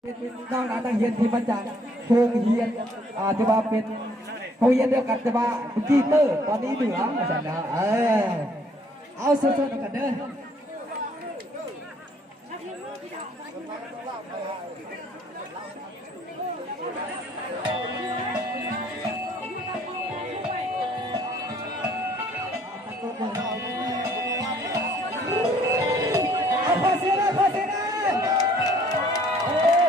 น้องนักเรียนที่มาจากโรงเรียนที่ว่าเป็นโรงเรียนเดียวกันแต่ว่ากีเตอร์ตอนนี้เหนืออาจารย์นะเอาสดๆกันเด้อเอาพอเสียนะพอเสียนะ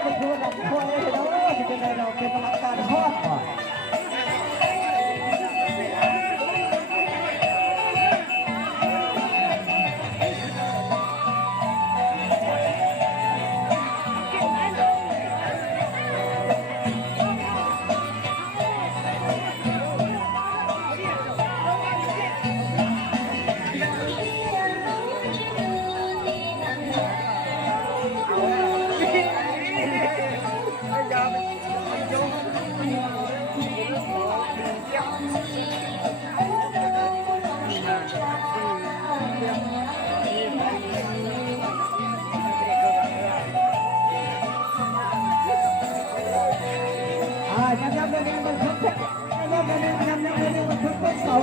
มันคือแบบพอเลยเนาะที่เป็นเราเป็นพลังการทอดก่อนย้ำๆเลยมันทุกย้ำๆเลยย้ำๆเลยมันทุกเสา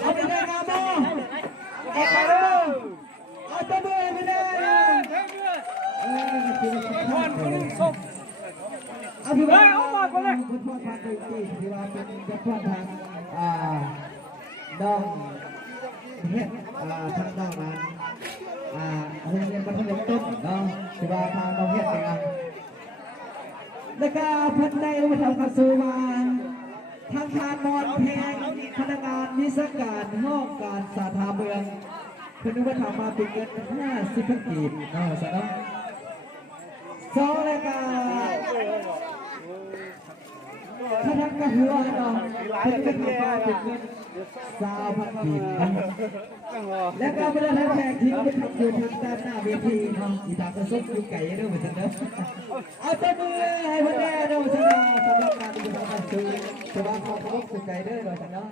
เอาไปเลยครับโมเอาไปเลยเอาตัวเบอร์ไปเลยพรคุณสมเอาไปเลยเอามาไปเลยคุณพ่อพาไปที่ว่าเป็นจะพ่อทางดองเฮ็ดทางดองนั้นโรงเรียนมัธยมต้นเนาะที่ว่าทางดองเฮ็ดเป็นอันแล้วก็เพิ่นได้มาทำกระทรวงทางการนอนแพงพนักงานนิสการห้องการสาธารณเมืองคุณนึกว่าทำมาเป็นเงิน50 กีบเนาะสะเนาะสองรายการถ้าทำกระหัวเนาะเป็นเงินมาเป็นเงิน20,000 กีบและก็ไม่ได้แพงทิ้งไปทำอยู่ทางด้านหน้าเวทีเนาะสีตาก็ซุกอยู่ไก่ด้วยเหมือนกันเนาะเอาตัวมือให้พ่อแม่เนาะสำหรับการดูทางการซื้อสบายความเคารพสุดใจด้วยเนาะ